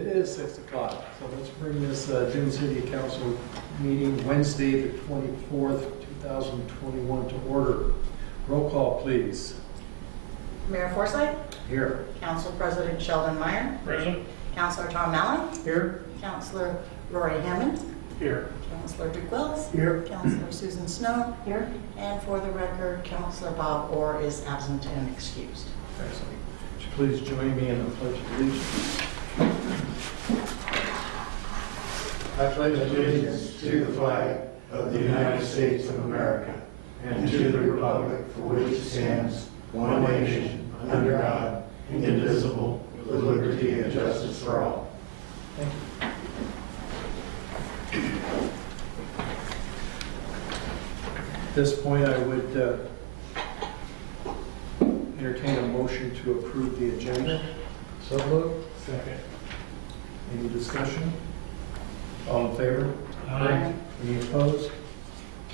It is 6 o'clock, so let's bring this Dune City Council meeting Wednesday, the 24th, 2021 to order. Roll call, please. Mayor Forsyth, Here. Council President Sheldon Meyer, Present. Councilor Tom Allen, Here. Councilor Rory Hammond, Here. Councilor Duke Wells, Here. Councilor Susan Snow, Here. and for the record, Councilor Bob Orr is absent and excused. Excellent. Would you please join me in the Pledge of Allegiance? I pledge allegiance to the flag of the United States of America and to the republic for which it stands, one nation, under God, indivisible, with liberty and justice for all. Thank you. At this point, I would entertain a motion to approve the agenda. So moved. Second. Any discussion? All in favor? Aye. Any opposed?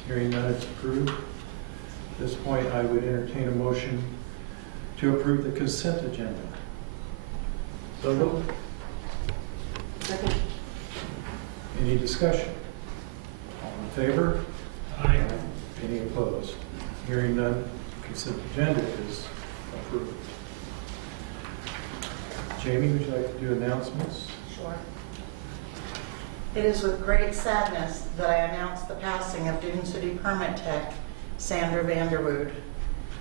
Hearing none, it's approved. At this point, I would entertain a motion to approve the consent agenda. So moved. Second. Any discussion? All in favor? Aye. Any opposed? Hearing none, consent agenda is approved. Jamie, would you like to do announcements? Sure. It is with great sadness that I announce the passing of Dune City Permit Tech, Sandra Vanderwood.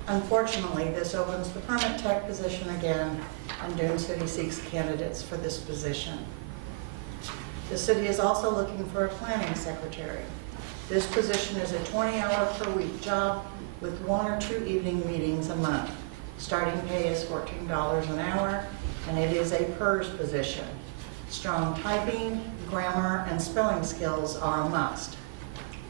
Unfortunately, this opens the Permit Tech position again, and Dune City seeks candidates for this position. The city is also looking for a planning secretary. This position is a 20-hour-per-week job with 1 or 2 evening meetings a month. Starting pay is $14 an hour, and it is a PERS position. Strong typing, grammar, and spelling skills are a must.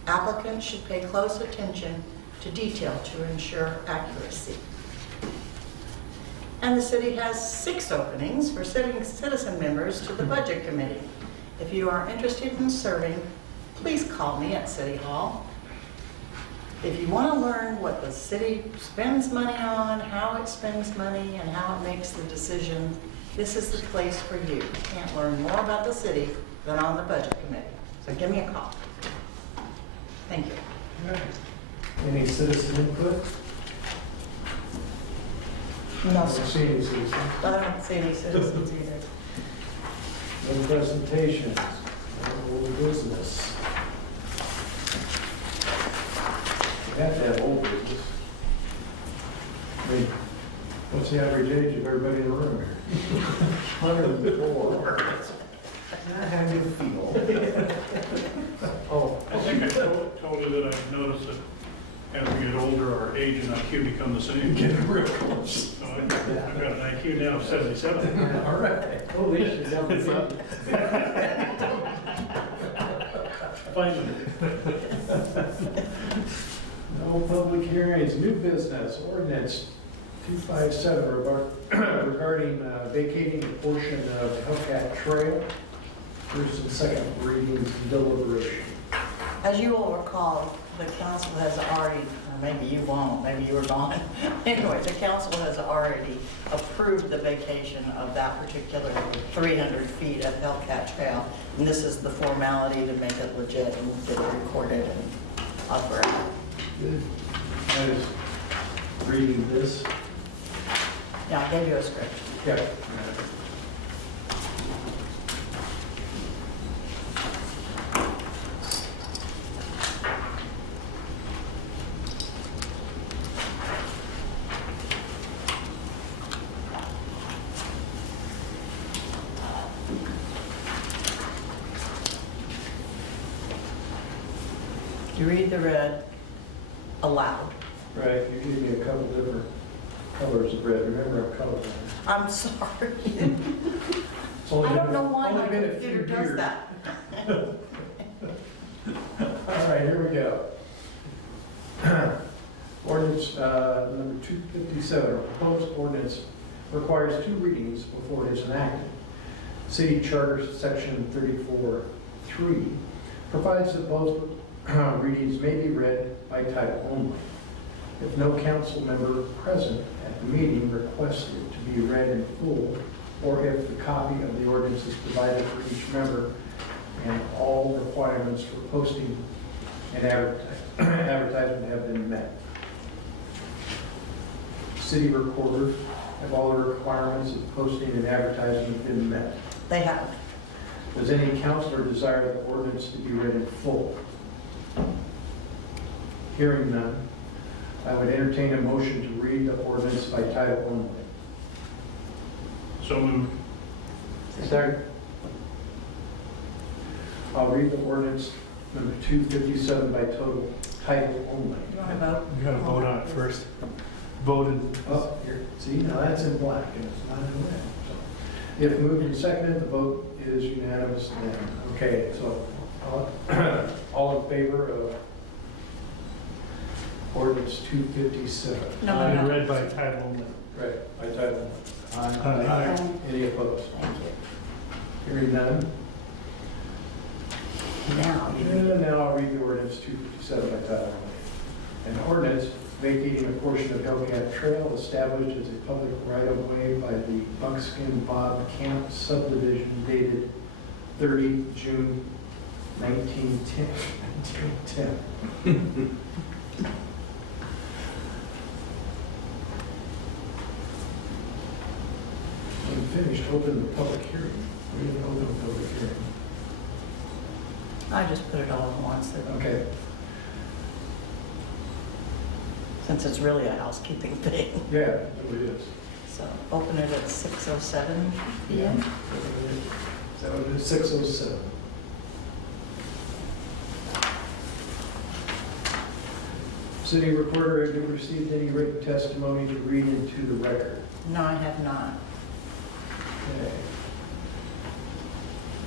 Applicants should pay close attention to detail to ensure accuracy. And the city has 6 openings for sitting citizen members to the Budget Committee. If you are interested in serving, please call me at City Hall. If you want to learn what the city spends money on, how it spends money, and how it makes the decision, this is the place for you. You can't learn more about the city than on the Budget Committee. So give me a call. Thank you. All right. Any citizen input? No, I don't sir. see any citizens. I don't see any citizens either. No presentations. No old business. We have to have old business. I mean, what's the average age of everybody in the room here? 104. Not how you feel. Oh, I think I told you that I've noticed that as we get older, our age and IQ become the same. getting real close. So I've got an IQ now of 77. All right. Oh, this is down the front. Finally. No public hearings, new business, ordinance 257 regarding vacating a portion of Hellcat Trail. First and second readings and deliberation. As you will recall, the council has already, or maybe you won't, maybe you were gone. Anyway, the council has already approved the vacation of that particular 300 feet of Hellcat Trail. And this is the formality to make it legit and get it recorded and up for it. Good. I was reading this. Yeah, I gave you a script. Yeah. You read the red aloud. Right, you gave me a couple different colors of red. Remember, I'm colorblind. I'm sorry. It's only I don't been- know why only my been a computer few does years. that. All right, here we go. Ordinance number 257, a proposed ordinance requires 2 readings before it is enacted. City Charter Section 34(3) provides that both readings may be read by title only. If no council member present at the meeting requests it to be read in full, or if the copy of the ordinance is provided for each member and all requirements for posting and advertisement have been met. City recorder, have all the requirements of posting and advertisement been met? They have. Does any counselor desire the ordinance to be read in full? Hearing none, I would entertain a motion to read the ordinance by title only. So moved. Second. I'll read the ordinance number 257 by title only. You want to vote? You gotta vote on it first. Voted. Oh, here, see, now that's in black and it's not in red. So, if moved and seconded, the vote is unanimous then. Okay, so all in favor of ordinance 257? No. Read by title only. Right, by title only. Aye. Any opposed? Thank you. Hearing none. Now, And now I'll read the ordinance 257 by title only. An ordinance vacating a portion of Hellcat Trail established as a public right-of-way by the Buckskin Bob Camp subdivision dated 30 June 1910. 1910. Unfinished, open the public hearing. We didn't open the public hearing. I just put it all at once, Okay. since it's really a housekeeping thing. Yeah, it really is. So open it at 6:07 PM. So it is 6:07. City recorder, have you received any written testimony to read into the record? No, I have not. Okay.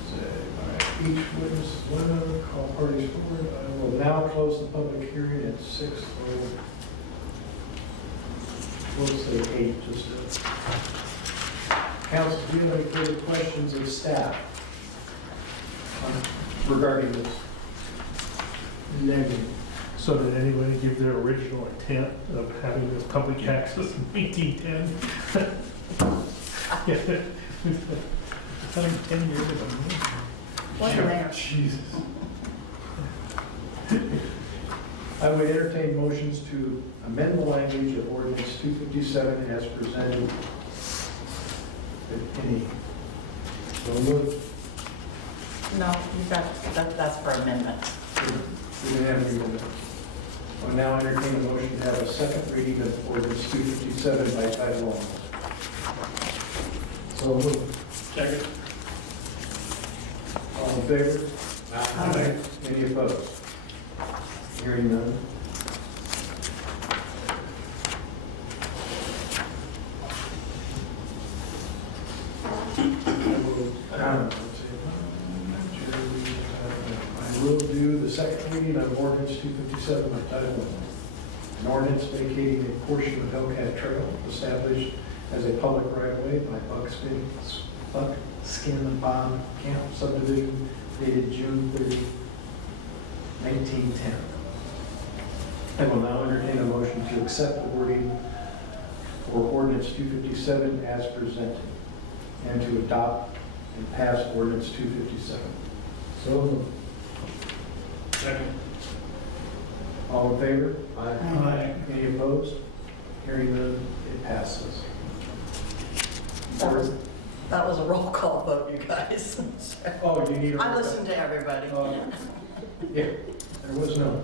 So, all right, each witness is one, call parties forward. I will now close the public hearing at 6:08, just to. Council, do you have any further questions of staff regarding this? Negative. So did anybody give their original intent of having this public access in 1910? Yeah. 10 years ago. Wasn't there. Jesus. I would entertain motions to amend the language of ordinance 257 as presented. If any. So moved. No, that's for amendments. We didn't have any amendment. I will now entertain a motion to have a second reading of ordinance 257 by title only. So moved. Second. All in favor? Aye. Any opposed? Hearing none. I will do the second reading of ordinance 257 by title only. An ordinance vacating a portion of Hellcat Trail established as a public right-of-way by Buckskin Bob Camp subdivision dated June 30, 1910. I will now entertain a motion to accept the wording for ordinance 257 as presented and to adopt and pass ordinance 257. So Second. all in favor? Aye. Any opposed? Hearing none, it passes. That was a roll call vote, you guys. Oh, you need a. I listened to everybody. Yeah, there was no.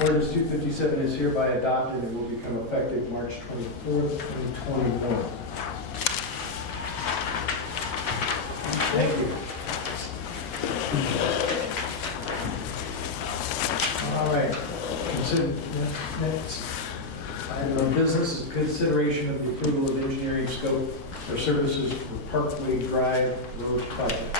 Ordinance 257 is hereby adopted and will become effective March 24th, 2021. Thank you. All right. Next item of business is consideration of the approval of engineering scope for services for Parkway Drive Road project.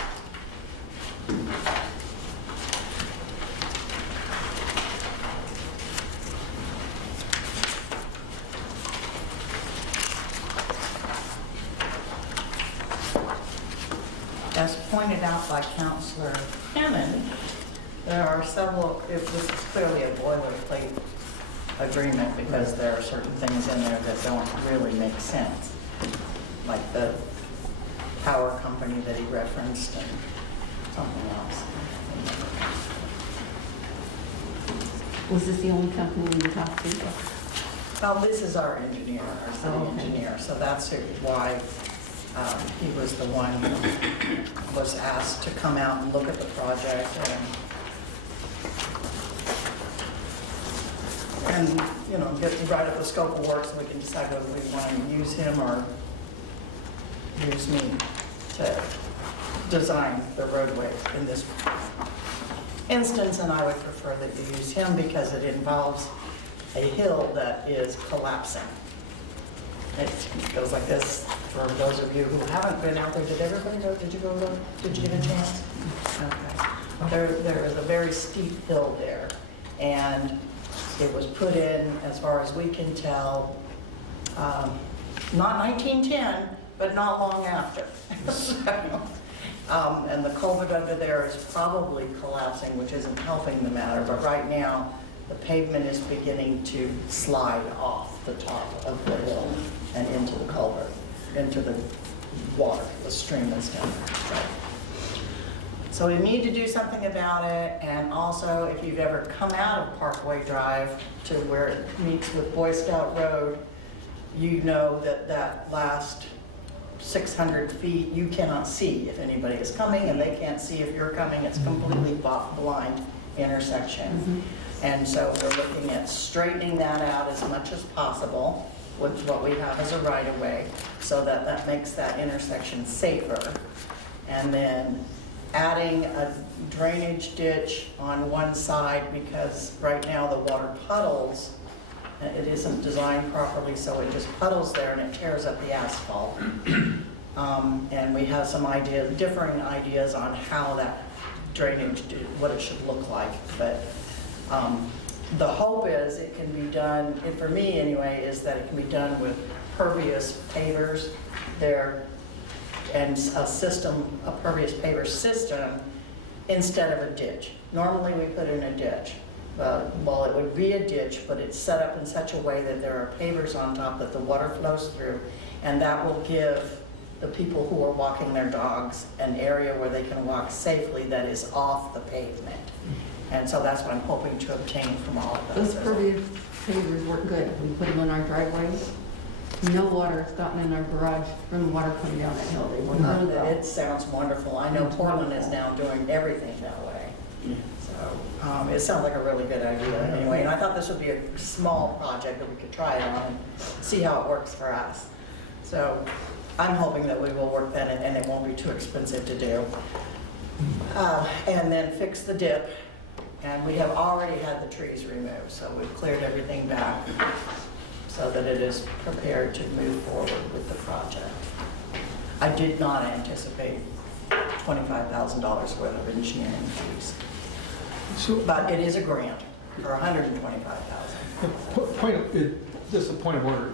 As pointed out by Councilor Hammond, there are several, this is clearly a boilerplate agreement because there are certain things in there that don't really make sense. like the power company that he referenced and something else. Was this the only company you talked to? This is our engineer, our city Oh, okay. engineer, so that's why he was the one who was asked to come out and look at the project and write up the scope of work so we can decide whether we want to use him or use me to design the roadway in this instance, and I would prefer that you use him because it involves a hill that is collapsing. It goes like this. For those of you who haven't been out there, did everybody go? Did you go look? Did you get a chance? Okay. There is a very steep hill there, and it was put in, as far as we can tell, not 1910, but not long after. And the culvert under there is probably collapsing, which isn't helping the matter, but right now, the pavement is beginning to slide off the top of the hill and into the culvert, into the water, the stream that's down there. So we need to do something about it, and also, if you've ever come out of Parkway Drive to where it meets with Boy Scout Road, you know that that last 600 feet, you cannot see if anybody is coming, and they can't see if you're coming. It's completely blind intersection. And so we're looking at straightening that out as much as possible with what we have as a right-of-way, so that that makes that intersection safer. And then adding a drainage ditch on one side, because right now the water puddles, it isn't designed properly, so it just puddles there and it tears up the asphalt. And we have some differing ideas on how that drainage, what it should look like. But the hope is it can be done, for me anyway, is that it can be done with pervious pavers there, and a pervious paver system instead of a ditch. Normally we put in a ditch. Well, it would be a ditch, but it's set up in such a way that there are pavers on top that the water flows through, and that will give the people who are walking their dogs an area where they can walk safely that is off the pavement. And so that's what I'm hoping to obtain from all of those. Those pervious pavers work good. We put them in our driveways. No water has gotten in our garage from the water coming down that hill. They work really well. It sounds wonderful. I know Portland is now doing everything that way. So it sounds like a really good idea anyway. And I thought this would be a small project that we could try it on and see how it works for us. So I'm hoping that we will work that in, and it won't be too expensive to do. And then fix the dip. And we have already had the trees removed, so we've cleared everything back so that it is prepared to move forward with the project. I did not anticipate $25,000 worth of engineering fees, but it is a grant for $125,000. Just a point of order.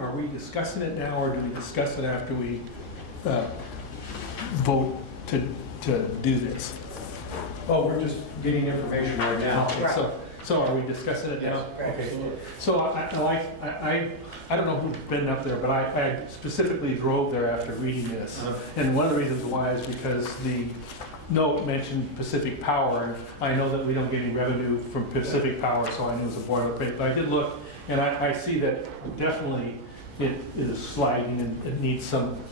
Are we discussing it now, or do we discuss it after we vote to do this? Oh, we're just getting information right now. Okay, so are we discussing it now? Yes, Okay. absolutely. So I don't know who's been up there, but I specifically drove there after reading this. And one of the reasons why is because the note mentioned Pacific Power, and I know that we don't get any revenue from Pacific Power, so I knew it was a boilerplate. But I did look, and I see that definitely it is sliding and it needs some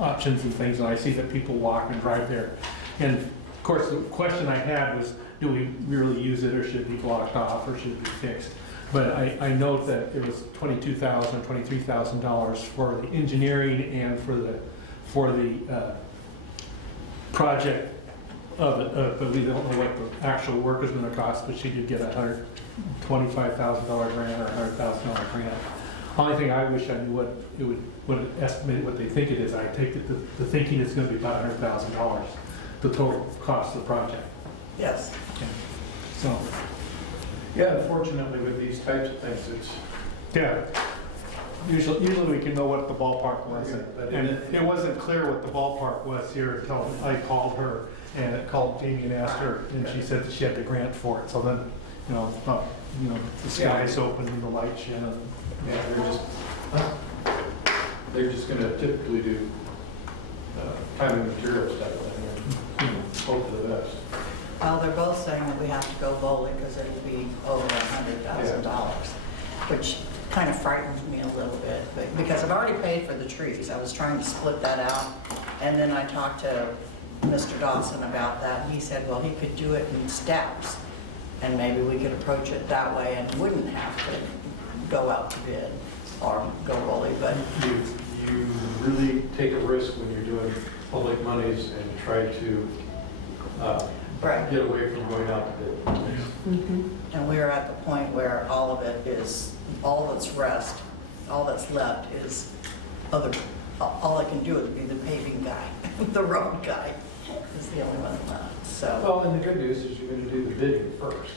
options and things, and I see that people walk and drive there. And of course, the question I had was, do we really use it, or should it be blocked off, or should it be fixed? But I note that it was $22,000, $23,000 for the engineering and for the project of it, but we don't know what the actual work is going to cost. But she did get a $125,000 grant or $100,000 grant. Only thing I wish I knew what it estimated, what they think it is. I take it the thinking it's going to be about $100,000, the total cost of the project. Yes. Okay. So, Yeah, unfortunately with these types of things, it's, yeah. Usually we can know what the ballpark was, and it wasn't clear what the ballpark was here until I called her and called Jamie and asked her, and she said that she had the grant for it. So then, the sky's open and the lights shine. yeah, they're just, they're just gonna typically do time and material stuff, and hope for the best. Well, they're both saying that we have to go bowling because it'll be over $100,000, which kind of frightens me a little bit, because I've already paid for the trees. I was trying to split that out, and then I talked to Mr. Dawson about that, and he said, well, he could do it in steps, and maybe we could approach it that way and wouldn't have to go out to bid or go bowling, but You really take a risk when you're doing public monies and try to right. get away from going out to bid. Mhm. And we're at the point where all of it is, all that's left is all I can do is be the paving guy, the road guy is the only one left, so. Well, and the good news is you're gonna do the bidding first.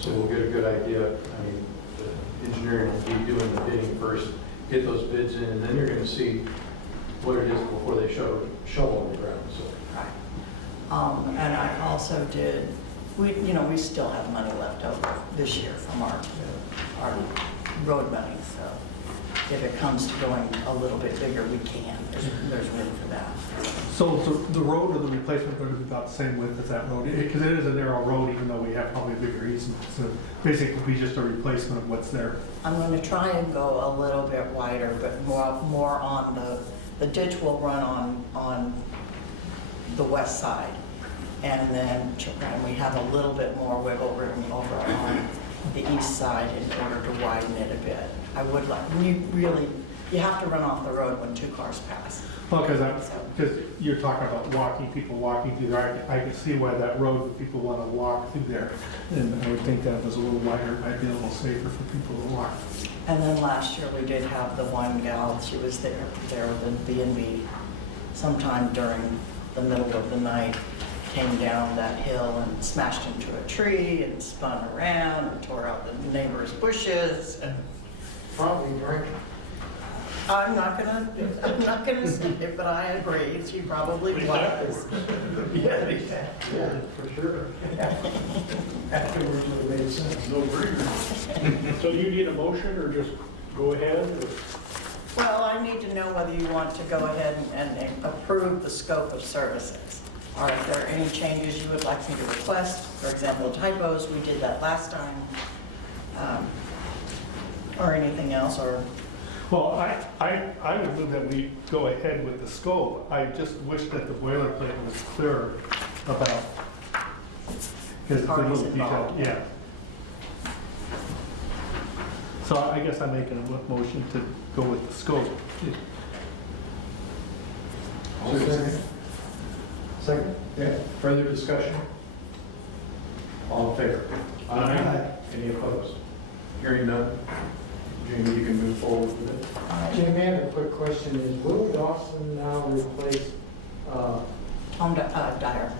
So we'll get a good idea. I mean, the engineering will be doing the bidding first, get those bids in, and then you're gonna see what it is before they shovel on the ground, so. Right. And I also did, we still have money left over this year from our road money, so if it comes to going a little bit bigger, we can. There's room for that. So the road or the replacement going to be about the same width as that road? Because it is a narrow road, even though we have probably a bigger easement. So basically, it'll be just a replacement of what's there. I'm going to try and go a little bit wider, but more on the ditch will run on the west side. And then we have a little bit more wiggle room over on the east side in order to widen it a bit. I would like, you have to run off the road when two cars pass. Well, because you're talking about people walking through there. I can see why that road, people want to walk through there. And I would think that was a little wider, might be a little safer for people to walk. And then last year, we did have the one gal, she was there with the B&B sometime during the middle of the night, came down that hill and smashed into a tree and spun around and tore out the neighbor's bushes. And Probably drinking. I'm not gonna say it, but I agree, she probably was. Yeah, Yeah, for sure. Afterwards, it made sense. No brainer. So do you need a motion or just go ahead? or- Well, I need to know whether you want to go ahead and approve the scope of services. Are there any changes you would like me to request? For example, typos, we did that last time. Or anything else, or, Well, I would move that we go ahead with the scope. I just wish that the boilerplate was clearer about. Because it's a Parties little detailed, involved. yeah. So I guess I'm making a motion to go with the scope. Second? Yeah, further discussion? All in favor? Aye. Any opposed? Hearing none, Jamie, you can move forward with it. Jamie, I have a quick question. Is Will Dawson now replace, Tom Dyer.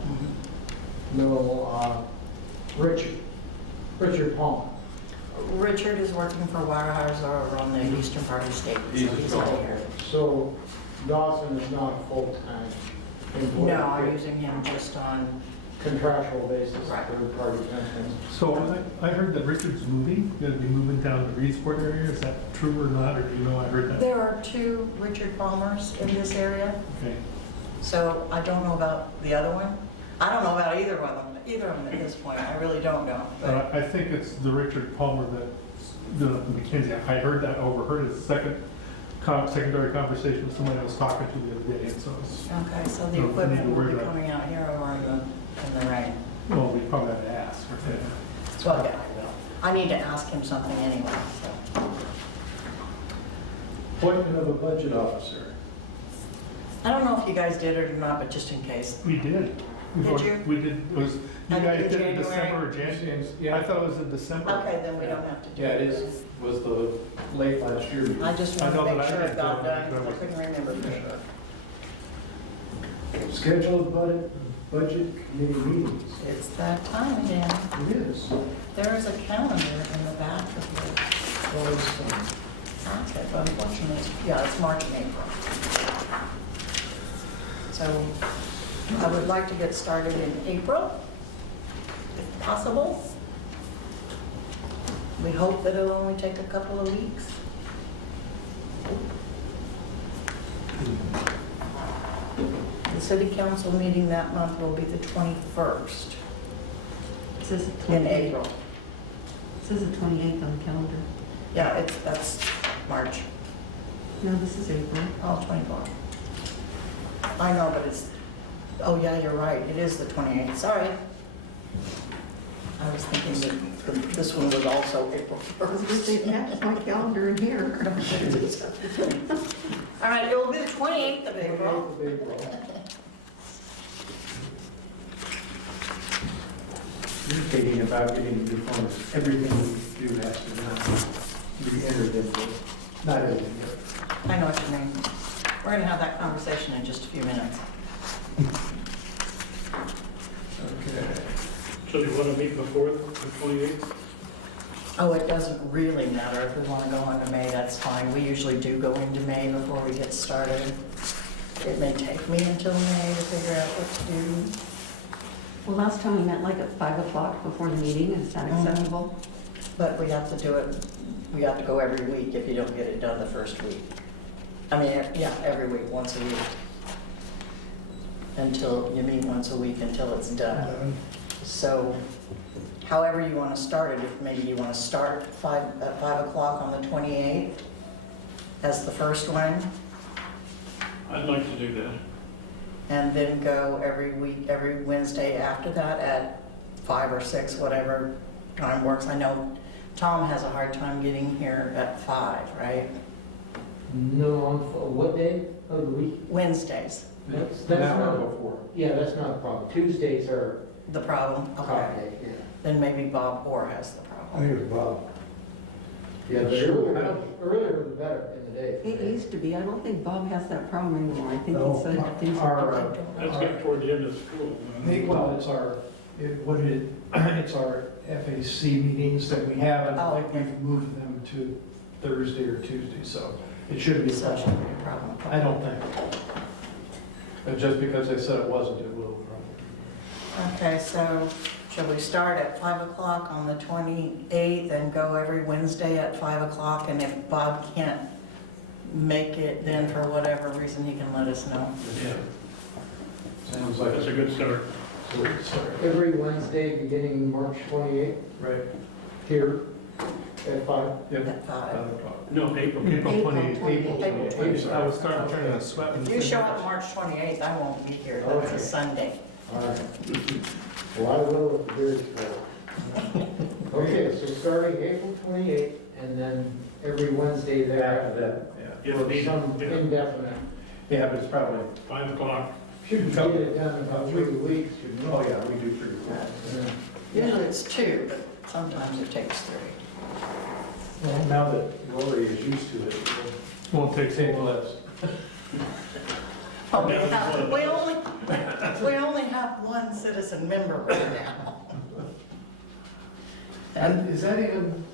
Richard Palmer? Richard is working for Weyerhaeuser over on the eastern part of the state. so He's he's a not fellow. here. So Dawson is not a full-time employee? No, I'm using him just on, Contractual basis, Right. third-party fencing. So I heard that Richard's moving, gonna be moving down to Reedsport area. Is that true or not, or do you know I heard that? there are two Richard Palmers in this area, Okay. so I don't know about the other one. I don't know about either of them at this point, I really don't know. But I think it's the Richard Palmer that's doing up in McKenzie. I heard that, overheard his secondary conversation with somebody I was talking to the other day, and so it's, Okay, so the No, we need equipment to will worry be about- coming out here or in the rain? well, we probably have to ask. Okay. Well, yeah, I will. I need to ask him something anyway, so. Appointment of a budget officer. I don't know if you guys did it or not, but just in case. We did. Did you? We did, it was, you And guys in did it in January? December or January? Yeah. I thought it was in December. Okay, then we don't have to do Yeah, it. it is, was the late last year. I just I want know to that make I sure did it got do it, done, but I 'cause I couldn't remember for sure. Scheduled budget committee meetings. It's that time again. It is. There is a calendar in the back of the packet, but unfortunately, it's March and April. So I would like to get started in April, if possible. We hope that it'll only take a couple of weeks. The city council meeting that month will be the 21st It says the in 28th. April. It says the 28th on the calendar. Yeah, that's March. No, this is April. Oh, 24. I know, but it's, oh yeah, you're right, it is the 28th, sorry. I was thinking that this one was also April I was gonna say, 1st. yeah, it's my calendar in here. All right, it will be the 28th of April. 28th of April. Thinking about getting new forms, everything we do has to now be entered into, not everything yet. I know what you mean. We're gonna have that conversation in just a few minutes. Okay. So do you want to meet before the 28th? Oh, it doesn't really matter if we want to go into May, that's fine. We usually do go into May before we get started. It may take me until May to figure out what to do. Well, last time we met like at 5 o'clock before the meeting. Is that acceptable? But we have to do it, we have to go every week if you don't get it done the first week. I mean, yeah, every week, once a week. Until, you meet once a week until it's done. So however you want to start it, if maybe you want to start at 5 o'clock on the 28th as the first one, I'd like to do that. and then go every week, every Wednesday after that at 5 or 6, whatever time works. I know Tom has a hard time getting here at 5, right? No, on what day of the week? Wednesdays, That's An hour not, before. yeah, that's not a problem. Tuesdays are the problem? hot Okay. day, yeah. Then maybe Bob Orr has the I problem. think it's Bob. Yeah, the earlier the better in the day. It used to be. I don't think Bob has that problem anymore. I think No, he said things our, are uh, Let's get toward the end of school. Well, it's our FAC meetings that we have, and Oh, like we've moved them to Thursday or Tuesday, so it shouldn't be a So it problem. shouldn't be a problem. I don't think. But just because they said it wasn't, it will. Okay, so shall we start at 5 o'clock on the 28th and go every Wednesday at 5 o'clock? And if Bob can't make it, then for whatever reason, he can let us know. Yeah, Sounds like that's a good start. Sorry. Every Wednesday, beginning March 28th, Right. here at 5. Yep. At 5. 5 o'clock. No, April. April 28th. April 28th. I was starting to sweat. If you show up March 28th, I won't be here. That's Okay. a Sunday. All right. Well, I will if the beer's full. Okay, so starting April 28th, and then every Wednesday After thereafter. that, yeah. If For needed, some yeah. indefinite. Yeah, but it's probably, 5 o'clock. Should get it done in about 3 weeks, shouldn't it? oh yeah, we do pretty well. Usually it's 2, but sometimes it takes 3. Well, now that Rory is used to it, Won't take take so long. less. Oh, we only have one citizen member right now. And is that even,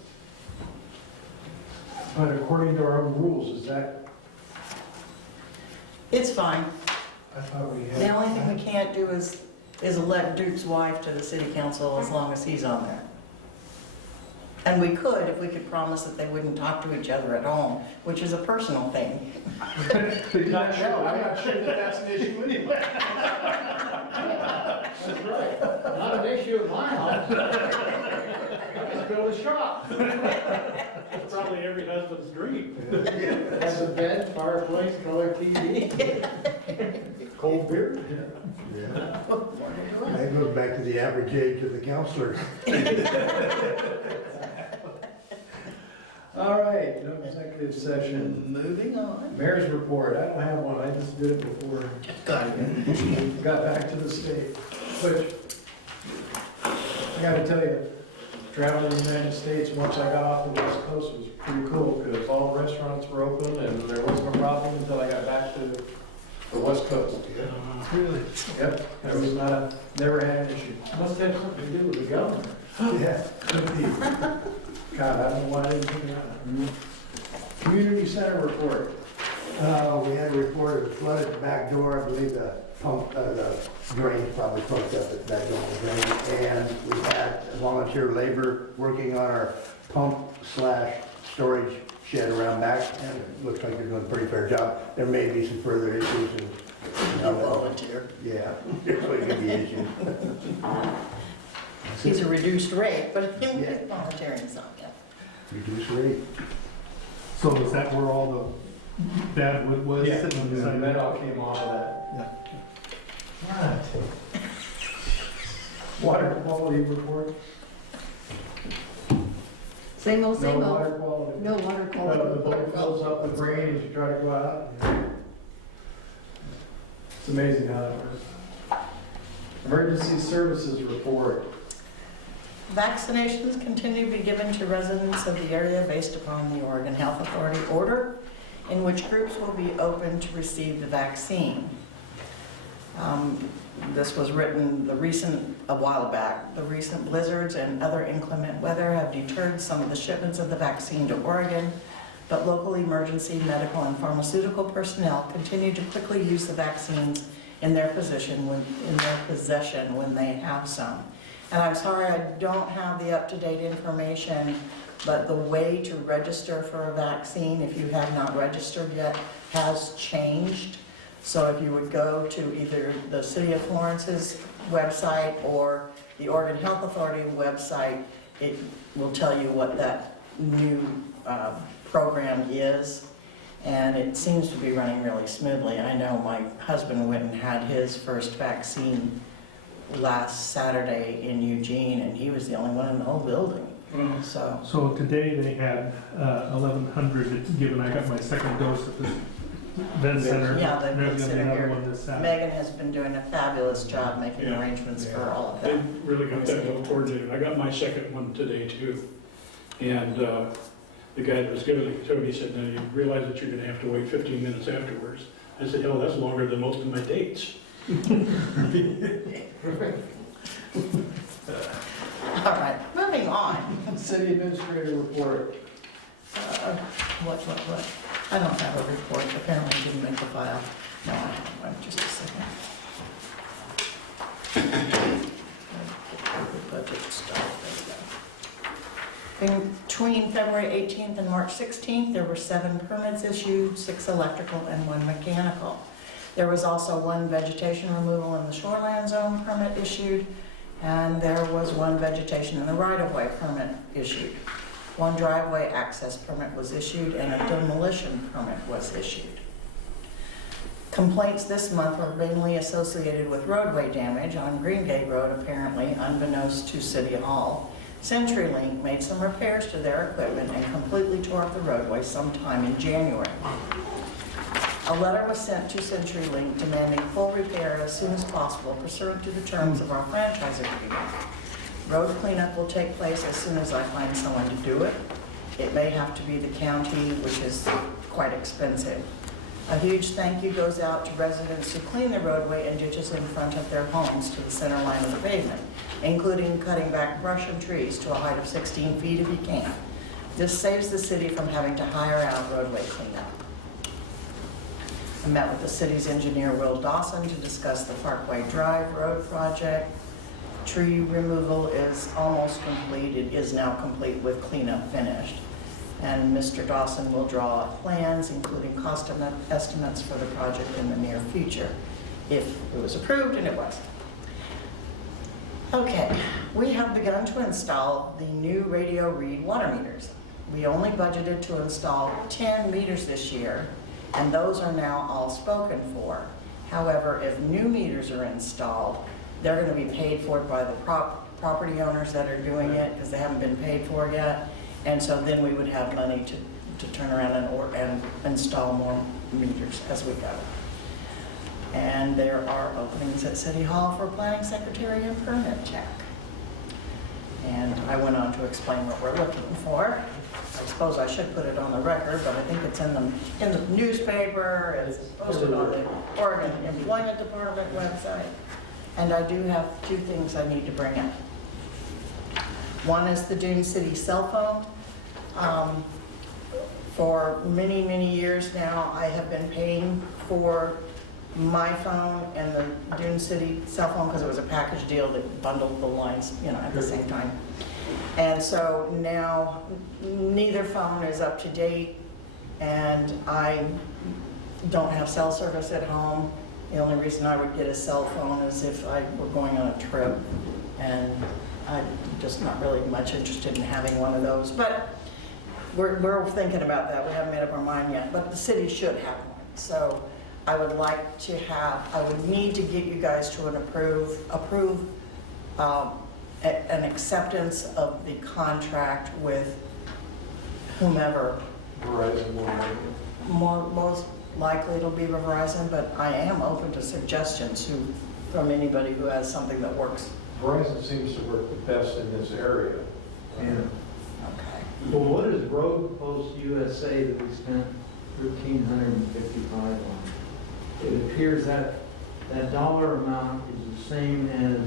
but according to our own rules, is that, It's fine. I thought we had. The only thing we can't do is elect Duke's wife to the city council as long as he's on there. And we could, if we could promise that they wouldn't talk to each other at home, which is a personal thing. Not sure, I'm not sure that that's an issue anyway. That's right. Not an issue at my house. I just built a shop. That's probably every husband's dream. Has a bed, fireplace, color TV. Cold beer. Yeah. That goes back to the average age of the counselors. All right, no executive session. Moving on. Mayor's report, I don't have one, I just did it before. Got back to the state, which, I gotta tell you, traveling the United States, once I got off the West Coast, was pretty cool, because all restaurants were open, and there wasn't a problem until I got back to the West Coast. Really? Yep, there was never had an issue. Must have something to do with the governor. Yeah, could be. God, I don't know why I didn't think of that. Community center report. We had a report of the flood at the back door. I believe the pump, the drain probably plugged up at the back door of the drain. And we had volunteer labor working on our pump/storage shed around back, and it looks like they're doing a pretty fair job. There may be some further issues and. A volunteer. Yeah, there's going to be issues. He's a reduced rate, but he's Yeah. volunteering some, yeah. Reduce rate. So is that where all the bad wood was? Yeah, sitting on the and side? that all came off of that. Water quality report? Same old, No same old. water quality. No water The quality. boat fills up with rain as you try to go out. It's amazing how that works. Emergency services report. Vaccinations continue to be given to residents of the area based upon the Oregon Health Authority order, in which groups will be open to receive the vaccine. This was written a while back. The recent blizzards and other inclement weather have deterred some of the shipments of the vaccine to Oregon, but local emergency, medical, and pharmaceutical personnel continue to quickly use the vaccines in their possession when they have some. And I'm sorry I don't have the up-to-date information, but the way to register for a vaccine, if you have not registered yet, has changed. So if you would go to either the City of Florence's website or the Oregon Health Authority website, it will tell you what that new program is. And it seems to be running really smoothly. I know my husband went and had his first vaccine last Saturday in Eugene, and he was the only one in the whole building. So, So today they had 1,100 given. I got my second dose at the Ven Center. yeah, the And there's kids gonna that be are another here. one this Saturday. Megan has been doing a fabulous job making Yeah. arrangements for all of They that. really got that well coordinated. I got my second one today too. And the guy that was giving it to me said, now you realize that you're gonna have to wait 15 minutes afterwards. I said, hell, that's longer than most of my dates. All right, moving on. City administrator report. What? I don't have a report, apparently I didn't make the file. No, I haven't, wait just a second. Budget stuff, there we go. Between February 18th and March 16th, there were 7 permits issued, 6 electrical and 1 mechanical. There was also 1 vegetation removal in the shoreline zone permit issued, and there was 1 vegetation in the right-of-way permit issued. 1 driveway access permit was issued and a demolition permit was issued. Complaints this month were mainly associated with roadway damage on Green Gate Road, apparently unbeknownst to City Hall. CenturyLink made some repairs to their equipment and completely tore up the roadway sometime in January. A letter was sent to CenturyLink demanding full repair as soon as possible pursuant to the terms of our franchise agreement. Road cleanup will take place as soon as I find someone to do it. It may have to be the county, which is quite expensive. A huge thank you goes out to residents who clean the roadway and ditches in front of their homes to the center line of the pavement, including cutting back brush and trees to a height of 16 feet if you can. This saves the city from having to hire out roadway cleanup. I met with the city's engineer, Will Dawson, to discuss the Parkway Drive Road project. Tree removal is almost complete. It is now complete with cleanup finished. And Mr. Dawson will draw up plans, including cost estimates for the project in the near future, if it was approved, and it was. Okay, we have begun to install the new radio read water meters. We only budgeted to install 10 meters this year, and those are now all spoken for. However, if new meters are installed, they're going to be paid for by the property owners that are doing it because they haven't been paid for yet. And so then we would have money to turn around and install more meters as we go. And there are openings at City Hall for planning secretary and permit check. And I went on to explain what we're looking for. I suppose I should put it on the record, but I think it's in the newspaper, it's posted on the Oregon Employment Department website. And I do have 2 things I need to bring up. One is the Dune City cell phone. For many, many years now, I have been paying for my phone and the Dune City cell phone because it was a package deal that bundled the lines, at the same time. And so now neither phone is up to date, and I don't have cell service at home. The only reason I would get a cell phone is if I were going on a trip, and I'm just not really much interested in having one of those. But we're thinking about that. We haven't made up our mind yet, but the city should have one. So I would like to have, I would need to get you guys to approve an acceptance of the contract with whomever. Verizon will. Most likely it'll be Verizon, but I am open to suggestions from anybody who has something that works. Verizon seems to work the best in this area. Yeah. Okay. Well, what is Road Post USA that we spent $1,355 on? It appears that that dollar amount is the same as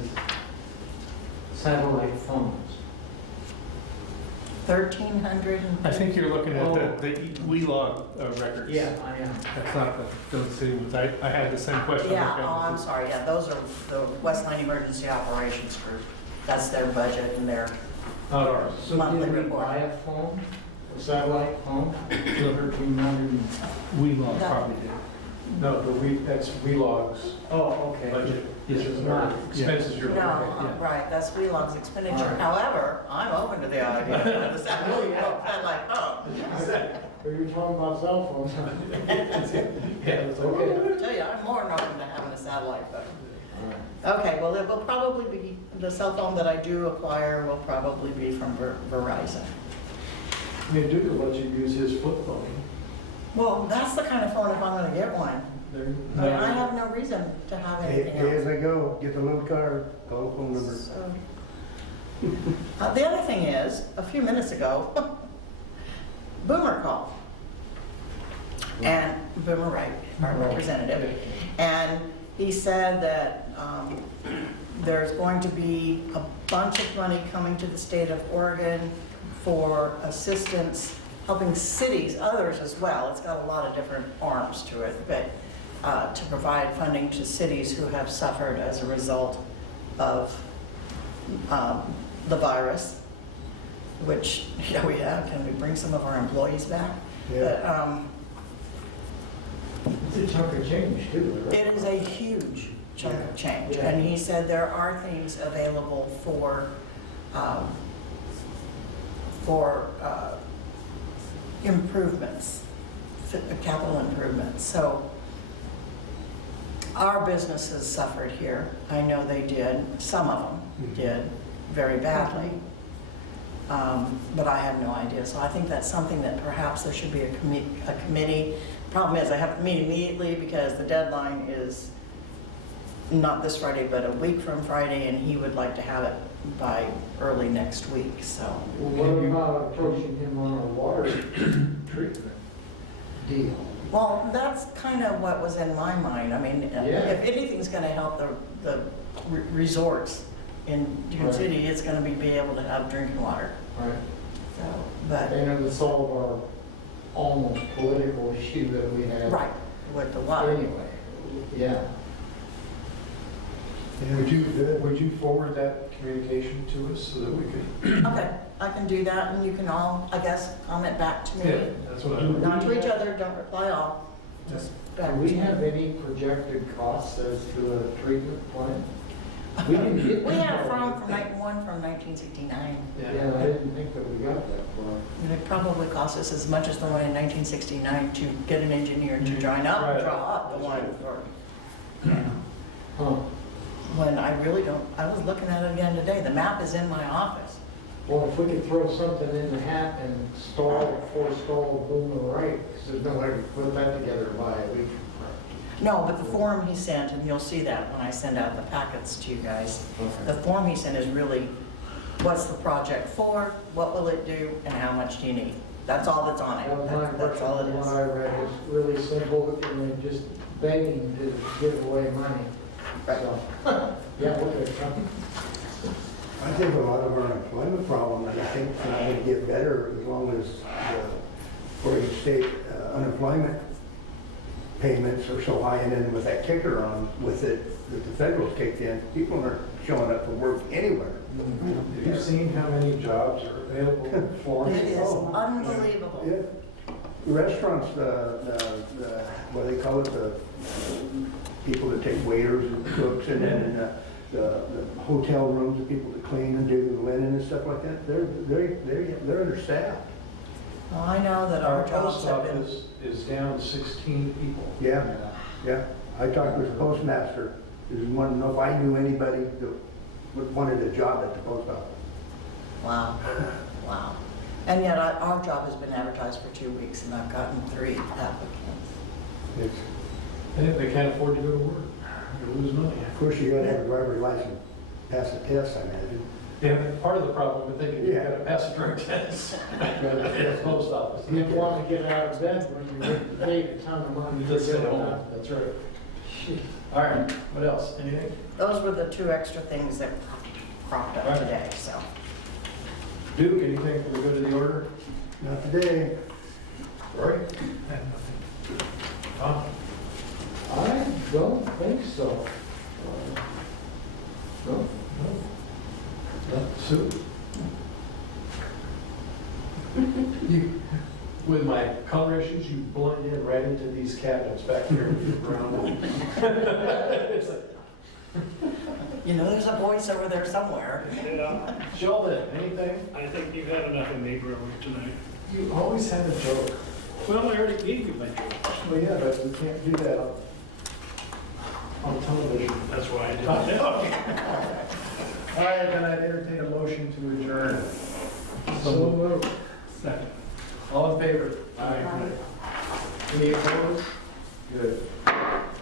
satellite phones. 1,300. I think you're looking at the WeLog records. Yeah, I am. That's not the city ones. I had the same question. Yeah, oh, I'm sorry, yeah, those are the Westline Emergency Operations Group. That's their budget and their Not ours. So monthly did we report. buy a phone, a satellite phone, $1,300? WeLog No. probably did. No, that's WeLog's Oh, okay. budget. Yes. This is not expenses you're. No, Yeah. right, that's WeLog's expenditure. All right. However, I'm open to the idea of the satellite phone. Are you talking about cell phones? Yeah, it's okay. I tell you, I'm more than open to having a satellite phone. Okay, well, it will probably be, the cell phone that I do acquire will probably be from Verizon. I mean, Duke will let you use his flip phone. Well, that's the kind of phone if I'm gonna get one. There. I mean, I have no reason to have anything else. As I go, get the little card, telephone number. So, the other thing is, a few minutes ago, Boomer called. And Boomer Wright, our representative, and he said that there's going to be a bunch of money coming to the state of Oregon for assistance, helping cities, others as well. It's got a lot of different arms to it, but to provide funding to cities who have suffered as a result of the virus, which, yeah, we have. Can we bring some of our employees back? Yeah. But, It's a chunk of change too, right? it is a huge chunk of change, Yeah. and he said there are things available for improvements, capital improvements. So our businesses suffered here. I know they did. Some of them did very badly. But I have no idea. So I think that's something that perhaps there should be a committee. Problem is, I have to meet immediately because the deadline is not this Friday, but a week from Friday, and he would like to have it by early next week, so. Well, what about approaching him on a water treatment deal? Well, that's kind of what was in my mind. I mean, Yeah. if anything's gonna help the resorts in Dune Right. City, it's gonna be able to have drinking water, Right. so, but, And it would solve our almost political issue that we had. right, with the water. Anyway, yeah. Would you forward that communication to us so that we could? Okay, I can do that, and you can all, I guess, comment back to me. That's what Not to each other, don't reply all, just Do back to we me. have any projected costs as to a treatment plant? We didn't get. We that had far. one from 1969. Yeah, I didn't think that we got that far. And it probably cost us as much as the one in 1969 to get an engineer to draw up the one for, Huh. when I really don't, I was looking at it again today, the map is in my office. Well, if we could throw something in the hat and forestall Boomer Wright, because there's no way to put that together by a week. No, but the form he sent, and you'll see that when I send out the packets to you guys, the form he sent is really, what's the project for, what will it do, and how much do you need? That's all that's on That was it. my That's all it impression, what is. I read was really simple, and they're just begging to give away money. So, yeah, okay. I think a lot of our employment problem, I think, would get better as long as the Oregon State unemployment payments are so high, and then with that kicker on with it, that the federal kicked in, people aren't showing up for work anywhere. Have you seen how many jobs are available in Florence? It is Oh, unbelievable. Yeah. Restaurants, what they call it, the people that take waiters and cooks, and then the hotel rooms, the people that clean and do the linen and stuff like that, they're understaffed. Well, I know that Our our jobs post have been, office is down 16 people. Yeah, yeah. I talked with the postmaster, he wanted to know if I knew anybody that wanted a job at the post office. wow, wow. And yet our job has been advertised for 2 weeks and I've gotten 3 applicants. It's, They can't afford to go to work. They lose money. of course, you gotta have a driver's license, pass the test, I imagine. Yeah, part of the problem with thinking you Yeah. gotta pass a drug test at the post office. You want to get out of bed when you're getting paid a ton of money. Just sit home, that's right. All right, what else? Anything? Those were the 2 extra things that cropped up Right. today, so. Duke, anything for the good of the order? Not today. Rory? Tom? I don't think so. No. Sue? You, with my color issues, you blend in right into these cabinets back here with your brown. It's like, You know, there's a voice over there somewhere. Yeah, Sheldon, anything? I think you've had enough of me, Brother, tonight. You always have a joke. Well, I already gave you my joke. Well, yeah, but we can't do that on television. That's why I did Okay. it. All right, then I'd entertain a motion to adjourn. So moved. Second. All in favor? Aye. Any opposed? Good.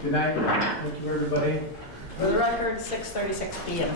Good night. Thank you, everybody. For the record, 6:36 PM.